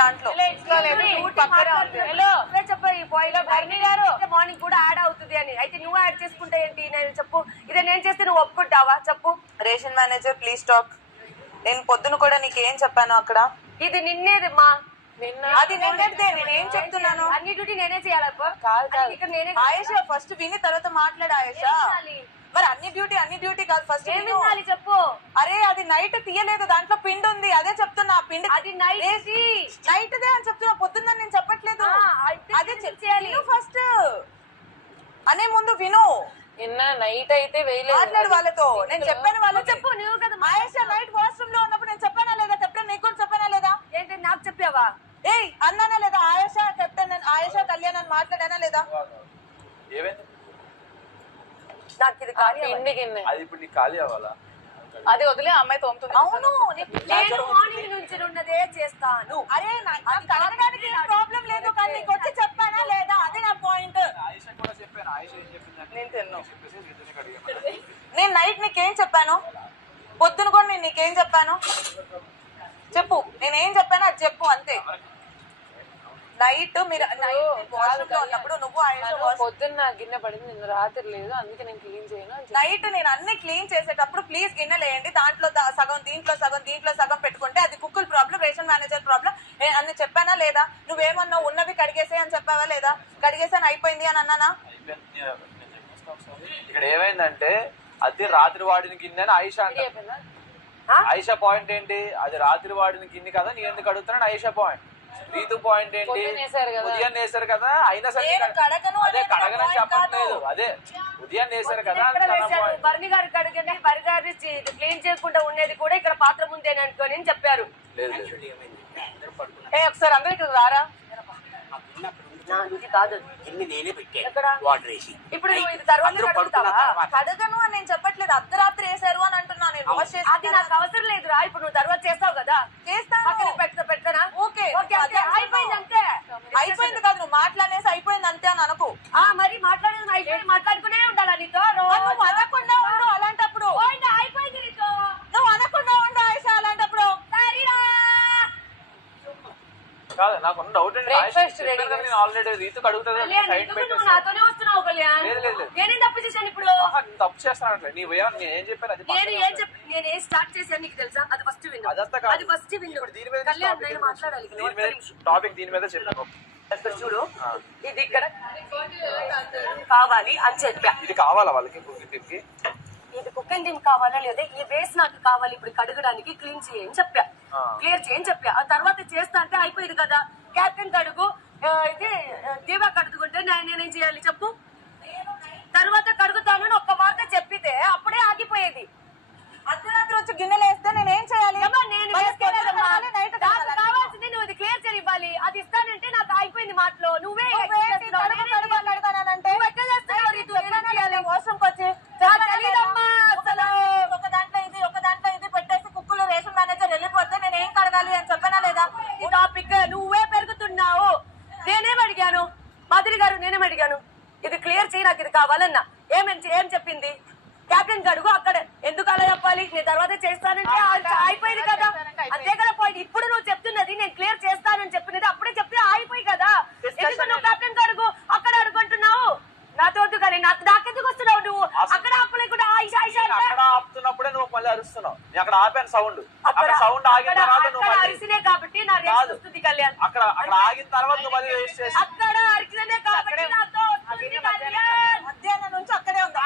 దాంట్లో మార్నింగ్ కూడా యాడ్ అవుతుంది అని. అయితే నువ్వు యాడ్ చేసుకుంటే ఏంటి? నేను చెప్పు, ఇదే నేను చేస్తే నువ్వు ఒప్పుకుంటావా చెప్పు? Ration manager please talk. నేను పొద్దున కూడా నీకేం చెప్పాను అక్కడ? ఇది నిన్నేది మా అది నిన్నదే. నేనేం చెప్తున్నాను? అన్ని డ్యూటీ నేనే చేయాలి. ఇక్కడ నేనే. ఆయేషా ఫస్ట్ విని తర్వాత మాట్లాడు ఆయేషా. మరి అన్ని డ్యూటీ కాదు, ఫస్ట్ ఏం వినాలి చెప్పు. అరే అది నైట్ తీయలేదు, దాంట్లో పిండి ఉంది, అదే చెప్తున్నా. పిండి అది నైట్ దే అని చెప్తున్నా, పొద్దున్న నేను చెప్పట్లేదు. అదే చేయాలి ఫస్ట్ అనే ముందు విను. నిన్న నైట్ అయితే వేయలేదు, మాట్లాడు వాళ్ళతో. నేను చెప్పాను వాళ్ళతో. చెప్పు నువ్వు కదా. ఆయేషా నైట్ వాష్రూమ్ లో ఉన్నప్పుడు నేను చెప్పానా లేదా? కెప్టెన్ నీకు కూడా చెప్పానా లేదా? ఏంటి నాకు చెప్పావా? ఏయ్ అన్నానా లేదా? ఆయేషా కెప్టెన్, ఆయేషా కళ్యాణ్ అని మాట్లాడానా లేదా? నాకు ఇది ఖాళీ అది ఇప్పుడు నీకు ఖాళీ అవ్వాలా? అది వదిలే, అమ్మాయి తోముతుంది. అవును నేను మార్నింగ్ నుంచి ఉన్నదే చేస్తాను. అరే నాకు అడగడానికి ప్రాబ్లం లేదు, కానీ నీకు వచ్చి చెప్పానా లేదా? అదే నా పాయింట్. నేను నైట్ నీకేం చెప్పాను? పొద్దున కూడా నేను నీకేం చెప్పాను చెప్పు. నేనేం చెప్పాను అది చెప్పు, అంతే. నైట్ మీరు ఉన్నప్పుడు నువ్వు పొద్దున్న గిన్నె పడింది, నిన్న రాత్రి లేదు, అందుకే నేను క్లీన్ చేయను. నైట్ నేను అన్ని క్లీన్ చేసేటప్పుడు ప్లీజ్ గిన్నెలు వేయండి, దాంట్లో సగం దీంట్లో సగం పెట్టుకుంటే అది Kukkula problem, ration manager problem అని చెప్పానా లేదా? నువ్వేమన్నావు? ఉన్నవి కడిగేసే అని చెప్పావా లేదా? కడిగేసాను అయిపోయింది అని అన్నానా? ఇక్కడ ఏమైందంటే అది రాత్రి వాడిన గిన్నె అని ఆయిషా అంట. ఆయిషా పాయింట్ ఏంటి? అది రాత్రి వాడిన గిన్నె కదా, నీ ఎందుకు అడుగుతున్నాను ఆయిషా పాయింట్. రీతు పాయింట్ ఏంటి? ఉదయం వేసారు కదా, అయినా సరే అదే కడగనని చెప్పట్లేదు. అదే ఉదయం వేసారు కదా. బర్ని గారు కడగండి, బరి గారి క్లీన్ చేయకుండా ఉండేది కూడా ఇక్కడ పాత్ర ముందేని అనుకోని చెప్పారు. ఒకసారి అందరూ ఇక్కడ రారా. కాదు నేనే పెట్టాను వాటర్ వేసి. ఇప్పుడు ఇది తర్వాత కడగను అని నేను చెప్పట్లేదు, అర్ధరాత్రి వేసారు అని అంటున్నా నేను. అది నాకు అవసరం లేదురా. ఇప్పుడు నువ్వు తర్వాత చేస్తావు కదా, చేస్తాను పెట్టనా? ఓకే అయిపోయింది అంతే. అయిపోయింది కాదు, నువ్వు మాట్లాడేసి అయిపోయింది అంతే అని అనుకో. మరి మాట్లాడేది అయిపోయింది, మాట్లాడుకునే ఉండాలా నీతో? నువ్వు అనకుండా ఉండు అలాంటప్పుడు. అయిపోయింది నీతో, నువ్వు అనకుండా ఉండు ఆయిషా అలాంటప్పుడు. కాదు నాకు డౌట్ అండి. నేను ఆల్రెడీ రీతుకు అడుగుతుంది. నాతోనే వస్తున్నావు కళ్యాణ్. నేనేం తప్పు చేశాను ఇప్పుడు? తప్పు చేస్తాను. నీ ఏం చెప్పాను? నేనేం స్టార్ట్ చేశాను నీకు తెలుసా? అది ఫస్ట్ విను. అది ఫస్ట్ విను. కళ్యాణ్ నేను మాట్లాడాలి. టాపిక్ దీని మీద చెప్పాను చూడు, ఇది ఇక్కడ కావాలి అని చెప్పా. ఇది కావాలా వాళ్ళకి? ఇది కుకింగ్ టీమ్ కావాలా లేదా? ఈ బేస్ నాకు కావాలి ఇప్పుడు కడగడానికి, క్లీన్ చేయని చెప్పా, క్లియర్ చేయని చెప్పా. ఆ తర్వాత చేస్తా అంటే అయిపోయింది కదా. క్యాప్టెన్ కడుగు, ఇది దీవా కడుగుంటే నేనేం చేయాలి చెప్పు? తర్వాత కడుగుతాను అని ఒక్క మాట చెప్పితే అప్పుడే ఆగిపోయేది. అర్ధరాత్రి వచ్చి గిన్నెలు వేస్తే నేనేం చేయాలి? నేను కావాల్సింది నువ్వు ఇది క్లియర్ చేయాలి, ఇవ్వాలి. అది ఇస్తానంటే నాకు అయిపోయింది మాటలో. నువ్వే వాష్రూమ్కి వచ్చి ఒక దాంట్లో ఇది పెట్టేసి కుక్కులు రేషన్ మేనేజర్ వెళ్ళిపోతే నేను ఏం కడగాలి అని చెప్పానా లేదా? ఈ టాపిక్ నువ్వే పెరుగుతున్నావు. నేనేం అడిగాను? మాధురి గారు నేనేం అడిగాను? ఇది క్లియర్ చేయి, నాకు ఇది కావాలన్నా. ఏం చెప్పింది? క్యాప్టెన్ గడుగు అక్కడ. ఎందుకు అలా చెప్పాలి? నేను తర్వాత చేస్తానంటే అయిపోయింది కదా, అంతే కదా పాయింట్. ఇప్పుడు నువ్వు చెప్తున్నది నేను క్లియర్ చేస్తానని చెప్పినది అప్పుడే చెప్తే అయిపోయి కదా. ఎందుకు నువ్వు క్యాప్టెన్ గడుగు అక్కడ అడుగుంటున్నావు? నాతో వద్దు కానీ నాకెందుకు వస్తున్నావు నువ్వు? అక్కడ ఆపలేకుండా అక్కడ ఆపుతున్నప్పుడే నువ్వు మళ్ళీ అరుస్తున్నావు. అక్కడ ఆపాను సౌండ్. అక్కడ సౌండ్ ఆగిన తర్వాత అరిసినే కాబట్టి నా రియాక్షన్ వస్తుంది కళ్యాణ్. అక్కడ ఆగిన తర్వాత నువ్వు మళ్ళీ వేస్ట్ చేసి అక్కడ అరిసినే కాబట్టి నాతో వస్తుంది కళ్యాణ్. మధ్యాహ్నం నుంచి అక్కడే ఉంది.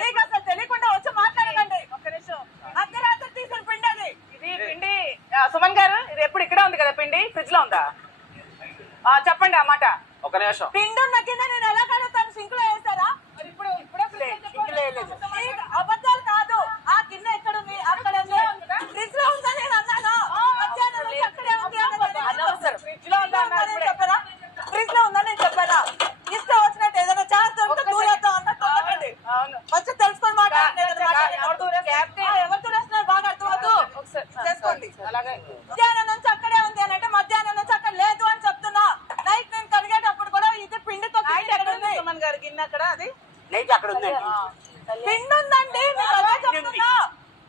నీకు అసలు తెలియకుండా వచ్చి మాట్లాడకండి. అర్ధరాత్రి తీసిన పిండి అది. ఇది పిండి సుమన్ గారు, ఇది ఎప్పుడు ఇక్కడే ఉంది కదా పిండి? ఫ్రిడ్జ్ లో ఉందా? చెప్పండి ఆ మాట. ఒక నిమిషం. పిండి ఉన్న కింద నేను ఎలా కడుగుతాను? సింక్ లో వేస్తారా? అబద్ధాలు కాదు. ఆ గిన్నె ఎక్కడ ఉంది? అక్కడ ఫ్రిడ్జ్ లో ఉందా నేను అన్నాను. మధ్యాహ్నం నుంచి అక్కడే ఉంది ఫ్రిడ్జ్ లో ఉందా చెప్పారా? ఫ్రిడ్జ్ లో ఉందా నేను చెప్పానా? ఇష్టం వచ్చినట్టు ఏదైనా ఛాన్స్ దొరికితే దూరేద్దాం అన్నట్టు వచ్చి తెలుసుకొని మాట్లాడండి. ఎవరితో వేస్తున్నారు బాగా అర్థమవుతూ చేసుకోండి. మధ్యాహ్నం నుంచి అక్కడే ఉంది అని అంటే మధ్యాహ్నం నుంచి అక్కడ లేదు అని చెప్తున్నా. నైట్ నేను కడిగేటప్పుడు కూడా ఇది పిండితో సుమన్ గారు గిన్నె అక్కడ, అది నైట్ అక్కడ ఉందండి. పిండి ఉందండి, చెప్తున్నా.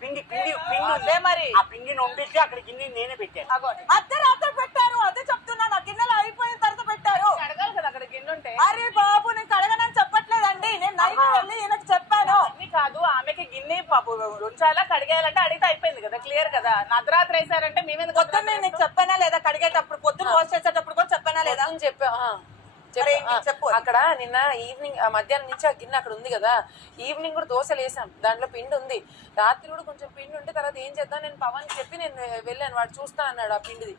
పిండి పిండి పిండి అదే మరి. ఆ పిండిని వండిస్తే అక్కడ గిన్నె నేనే పెట్టాను. అర్ధరాత్రి పెట్టారు, అదే చెప్తున్నా. నా గిన్నెలు అయిపోయిన తర్వాత పెట్టారు. అడగాలి కదా అక్కడ గిన్నె ఉంటే. అరే బాబు, నేను కడగనని చెప్పట్లేదండి. నేను నైట్ వెళ్ళి ఈయనకు చెప్పాను. అన్ని కాదు, ఆమెకి గిన్నె పాపు ఉంచాలా కడిగేయాలంటే అడిగితే అయిపోయింది కదా, క్లియర్ కదా. అర్ధరాత్రి వేసారంటే మేమేందుకు పొద్దున్న నేను నీకు చెప్పానా లేదా? కడిగేటప్పుడు పొద్దున్న వాష్ చేసేటప్పుడు కూడా చెప్పానా లేదా? చెప్పా అరే, నీకు చెప్పు. అక్కడ నిన్న ఈవినింగ్ మధ్యాహ్నం నుంచి ఆ గిన్నె అక్కడ ఉంది కదా, ఈవినింగ్ కూడా దోశలు వేసాం, దాంట్లో పిండి ఉంది. రాత్రి కూడా కొంచెం పిండి ఉంటే తర్వాత ఏం చేద్దాం, నేను పవన్ చెప్పి నేను వెళ్ళాను, వాడు చూస్తా అన్నాడు ఆ పిండిది.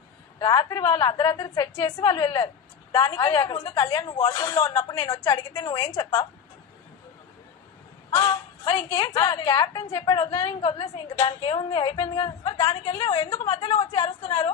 రాత్రి వాళ్ళు అర్ధరాత్రి సెట్ చేసి వాళ్ళు వెళ్ళారు. దానికి ముందు కళ్యాణ్ నువ్వు వాష్రూమ్ లో ఉన్నప్పుడు నేను వచ్చి అడిగితే నువ్వేం చెప్పావు? మరి ఇంకేం క్యాప్టెన్ చెప్పాడు వదిలేని, ఇంక వదిలేసి ఇంక దానికి ఏముంది, అయిపోయింది కదా. మరి దానికి వెళ్ళి ఎందుకు మధ్యలో వచ్చి అరుస్తున్నారు?